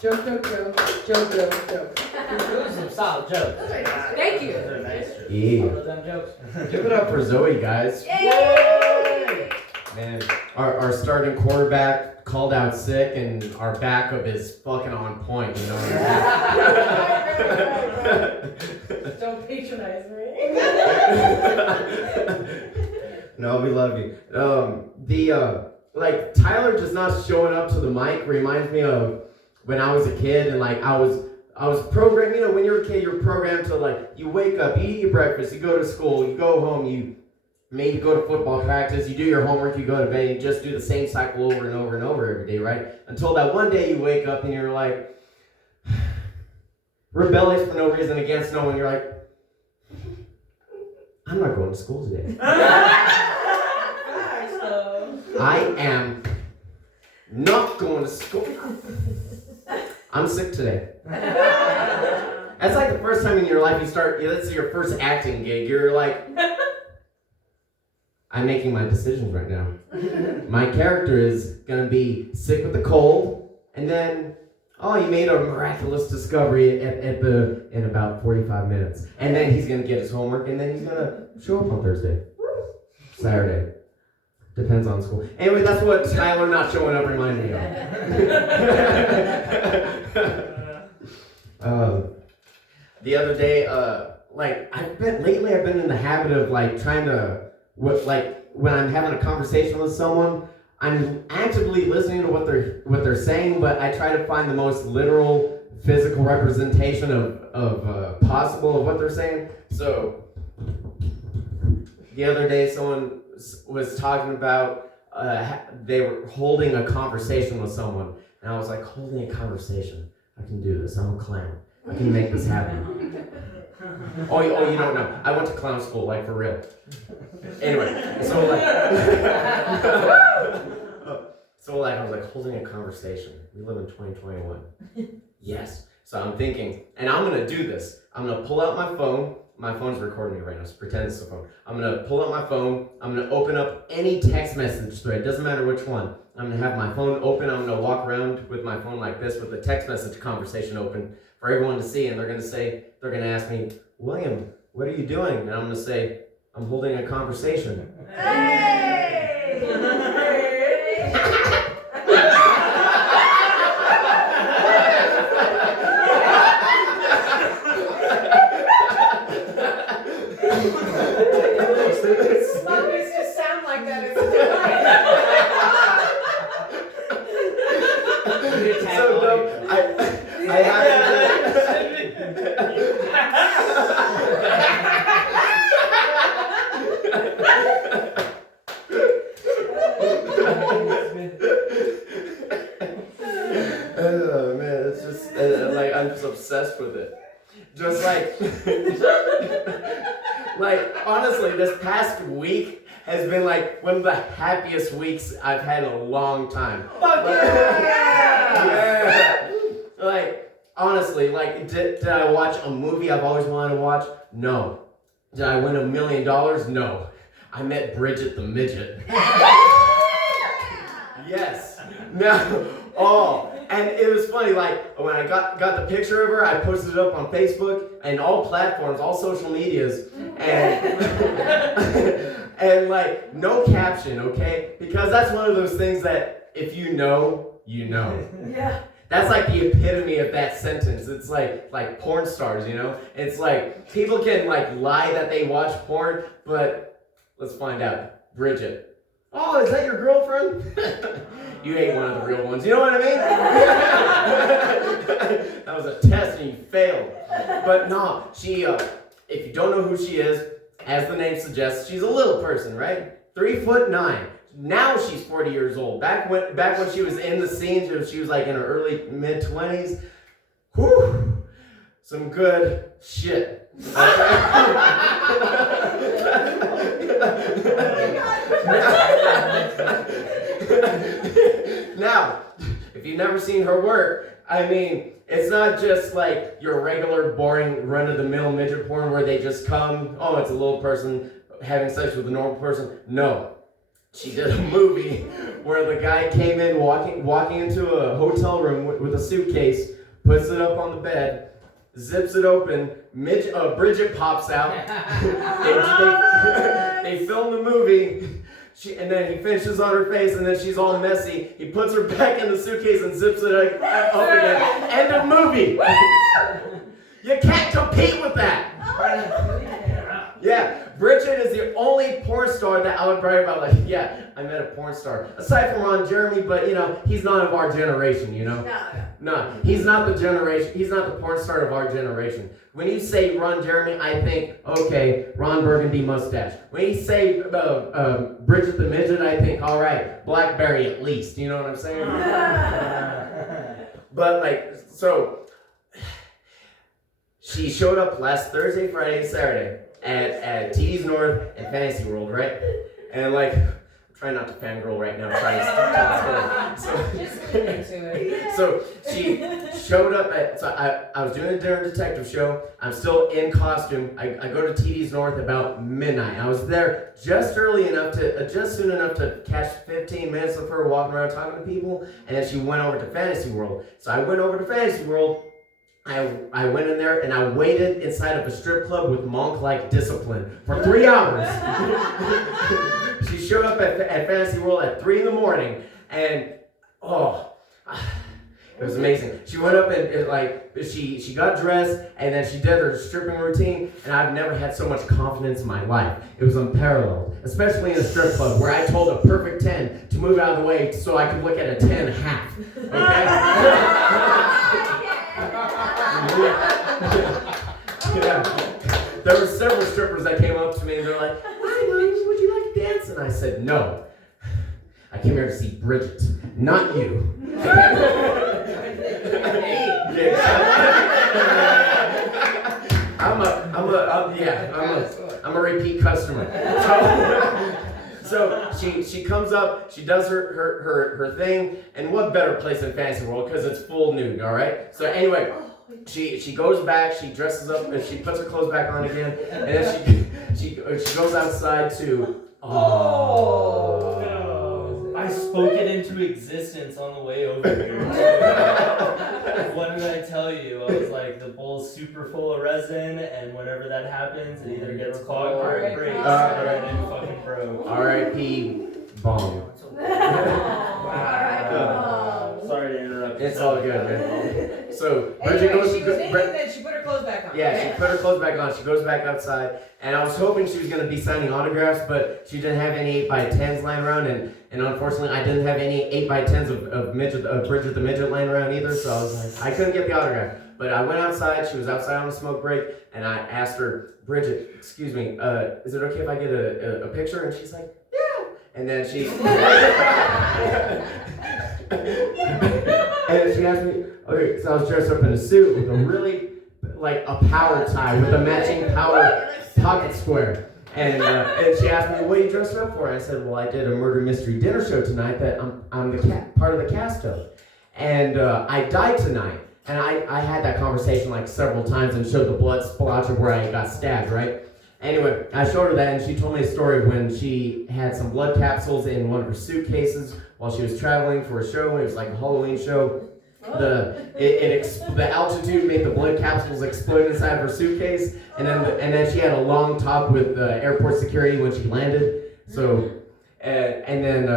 Joke. Those are some solid jokes. Thank you. Those are nice jokes. Yeah. All those dumb jokes. Give it up for Zoe, guys. Yay! Man, our starting quarterback called out sick, and our backup is fucking on point, you know what I mean? Don't patronize me. No, we love you. Like Tyler just not showing up to the mic reminds me of when I was a kid, and like I was programmed. You know, when you're a kid, you're programmed to like you wake up, you eat your breakfast, you go to school, you go home, you maybe go to football practice, you do your homework, you go to bed, you just do the same cycle over and over and over every day, right? Until that one day you wake up and you're like rebellious for no reason against no one. You're like, I'm not going to school today. I am not going to school. I'm sick today. That's like the first time in your life that's your first acting gig. You're like, I'm making my decisions right now. My character is going to be sick with a cold, and then, you made a miraculous discovery in about 45 minutes. And then he's going to get his homework, and then he's going to show up on Thursday. Saturday. Depends on school. Anyway, that's what Tyler not showing up reminded me of. The other day, I've been in the habit of like trying to, when I'm having a conversation with someone, I'm actively listening to what they're saying, but I try to find the most literal, physical representation of possible of what they're saying. So, the other day, someone was talking about they were holding a conversation with someone, and I was like, holding a conversation? I can do this. I'm a clown. I can make this happen. Oh, you don't know. I went to clown school, like for real. Anyway, so I was like holding a conversation. We live in 2021. Yes. So I'm thinking, and I'm gonna do this. I'm gonna pull out my phone. My phone's recording me right now, so pretend it's a phone. I'm gonna pull out my phone. I'm gonna open up any text message thread. Doesn't matter which one. I'm gonna have my phone open. I'm gonna walk around with my phone like this, with the text message conversation open for everyone to see. And they're gonna ask me, William, what are you doing? And I'm gonna say, I'm holding a conversation. Hey! Mom used to sound like that as a So dumb. I have to do it. Oh man, it's just I'm just obsessed with it. Just like honestly, this past week has been like one of the happiest weeks I've had in a long time. Fuck yeah! Like honestly, did I watch a movie I've always wanted to watch? No. Did I win $1 million? No. I met Bridget the midget. Yes. No. Oh, and it was funny, like, when I got the picture of her, I posted it up on Facebook and all platforms, all social medias, and and like, no caption, okay? Because that's one of those things that if you know, you know. Yeah. That's like the epitome of that sentence. It's like porn stars, you know? It's like, people can like lie that they watch porn, but let's find out. Bridget. Oh, is that your girlfriend? You ain't one of the real ones. You know what I mean? That was a test and you failed. But no, she, if you don't know who she is, as the name suggests, she's a little person, right? 3'9". Now she's 40 years old. Back when she was in the scenes, she was like in her early mid-20s. Whew, some good shit. Now, if you've never seen her work, I mean, it's not just like your regular, boring, run-of-the-mill midget porn where they just come, oh, it's a little person having sex with a normal person. No. she did a movie where the guy came in walking into a hotel room with a suitcase, puts it up on the bed, zips it open, Bridget pops out. They film the movie, and then he finishes on her face, and then she's all messy. He puts her back in the suitcase and zips it up again. End of movie. You can't compete with that. Yeah, Bridget is the only porn star that I would brag about. Like, yeah, I met a porn star. Aside from Ron Jeremy, but he's not of our generation. No, he's not the generation. He's not the porn star of our generation. When you say Ron Jeremy, I think, okay, Ron Burgundy mustache. When you say Bridget the Midget, I think, all right, Blackberry at least. You know what I'm saying? But so she showed up last Thursday, Friday, and Saturday at TD's North and Fantasy World, right? And I'm trying not to fangirl right now. Trying to stick to the story. Just get into it. So she showed up I was doing a dinner detective show. I'm still in costume. I go to TD's North about midnight. I was there just soon enough to catch 15 minutes of her walking around talking to people, and then she went over to Fantasy World. So I went over to Fantasy World. I went in there and I waited inside of a strip club with monk-like discipline for 3 hours. She showed up at Fantasy World at 3 a.m. and it was amazing. She went up and she got dressed and then she did her stripping routine, and I've never had so much confidence in my life. It was unparalleled, especially in a strip club where I told a perfect 10 to move out of the way so I could look at a 10 half. Okay? Yeah. There were several strippers that came up to me and they're like, "Hi, honey, would you like to dance?" And I said, "No. I came here to see Bridget, not you." I'm a repeat customer. So she comes up, she does her thing, and what better place than Fantasy World because it's full nude, all right? So anyway, she goes back, she dresses up, and she puts her clothes back on again, and then she goes outside to. Oh no! I spoke it into existence on the way over here. What did I tell you? I was like, the bowl's super full of resin, and whenever that happens, it either gets clogged or it breaks. And it fucking broke. R.I.P. Bong. Wow. Sorry to interrupt. It's all good, man. So Bridget Anyway, goes. she was naked, then she put her clothes back on. Yeah, she put her clothes back on. She goes back outside, and I was hoping she was gonna be signing autographs, but she didn't have any 8x10s lying around, and unfortunately, I didn't have any 8x10s of Bridget the Midget lying around either. So I was like, I couldn't get the autograph. But I went outside. She was outside on a smoke break, and I asked her, "Bridget, excuse me, is it okay if I get a picture?" And she's like, "Yeah." And then she and she asked me, okay, so I was dressed up in a suit with a really a power tie with a matching power pocket square. And she asked me, "What are you dressed up for?" And I said, "Well, I did a murder mystery dinner show tonight that I'm the part of the cast of, and I died tonight." And I had that conversation several times and showed the blood splotch of where I got stabbed, right? Anyway, I showed her that, and she told me a story of when she had some blood capsules in one of her suitcases while she was traveling for a show. It was like a Halloween show. The altitude made the blood capsules explode inside of her suitcase, and then she had a long talk with airport security when she landed. So, and then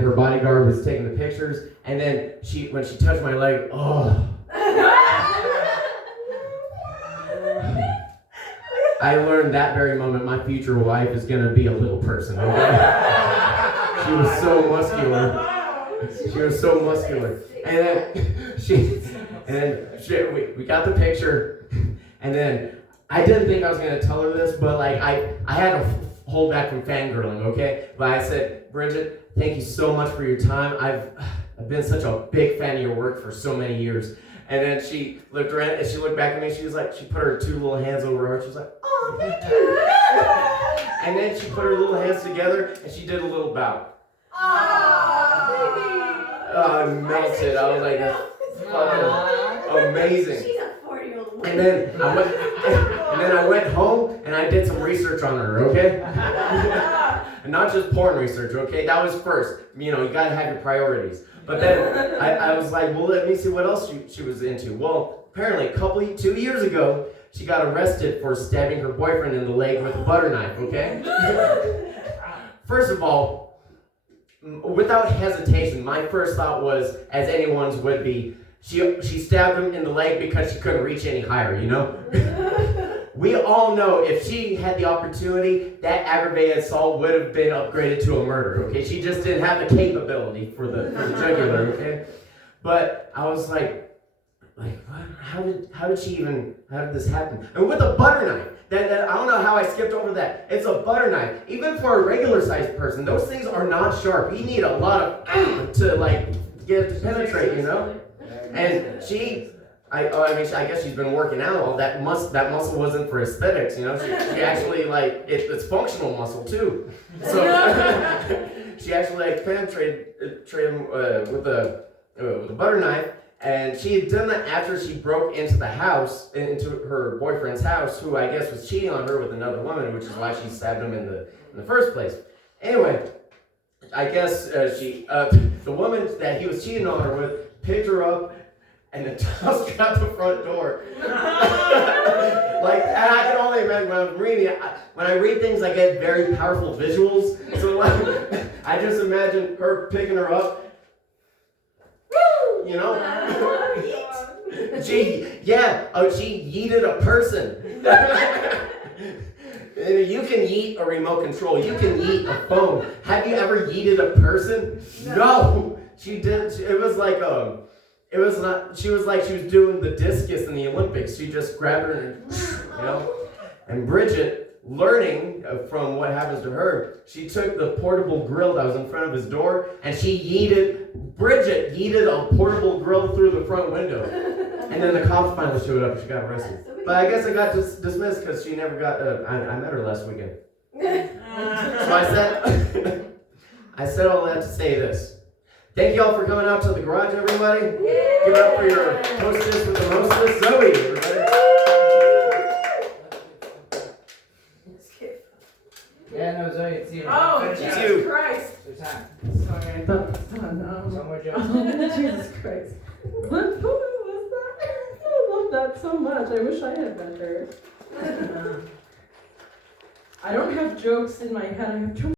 her bodyguard was taking the pictures, and then when she touched my leg, I learned that very moment my future wife is gonna be a little person. Okay? She was so muscular. And then we got the picture, and then I didn't think I was gonna tell her this, but I had to hold back from fangirling, okay? But I said, "Bridget, thank you so much for your time. I've been such a big fan of your work for so many years." And then she looked around and she looked back at me. She was like, she put her 2 little hands over her. She was like, "Oh, thank you." And then she put her little hands together and she did a little bow. I melted. I was like, "That's fucking amazing." She's a 40-year-old woman. And then I went home and I did some research on her. Okay. And not just porn research, okay? That was first. You know, you gotta have your priorities. But then I was like, well, let me see what else she was into. Well, apparently 2 years ago, she got arrested for stabbing her boyfriend in the leg with a butter knife, okay? First of all, without hesitation, my first thought was, as anyone's would be, she stabbed him in the leg because she couldn't reach any higher, you know? We all know if she had the opportunity, that aggravated assault would have been upgraded to a murder, okay? She just didn't have the capability for the jugular, okay? But I was like, what? How did this happen? And with a butter knife, that I don't know how I skipped over that. It's a butter knife. Even for a regular sized person, those things are not sharp. You need a lot of to like get it to penetrate, you know? And I guess she's been working out. All that muscle wasn't for aesthetics, you know. She actually like it's functional muscle too. So she actually like penetrated him with a butter knife, and she had done that after she broke into her boyfriend's house, who I guess was cheating on her with another woman, which is why she stabbed him in the first place. Anyway, I guess the woman that he was cheating on her with picked her up and then tossed her out the front door. And I can only imagine when I'm reading it. When I read things, I get very powerful visuals. So I just imagine her picking her up. Woo! You know? She yeeted a person. You can yeet a remote control. You can yeet a phone. Have you ever yeeted a person? No. She didn't. It was like It was not. She was like she was doing the discus in the Olympics. She just grabbed her and, you know. And Bridget, learning from what happens to her, she took the portable grill that was in front of his door and Bridget yeeted a portable grill through the front window. And then the cops finally showed up and she got arrested. But I guess I got dismissed because she never got. I met her last weekend. So I said all that to say this. Thank you all for coming out to the garage, everybody. Yay! Give it up for your hostess with the mostest, Zoe, everybody. Yeah, no, Zoe, it's you. Oh, Finish Jesus out. Christ. There's time. Sorry, I thought it was done. Somewhere, Joe. Jesus Christ. What was that? I love that so much. I wish I had been there. I don't have jokes in my head. I have jokes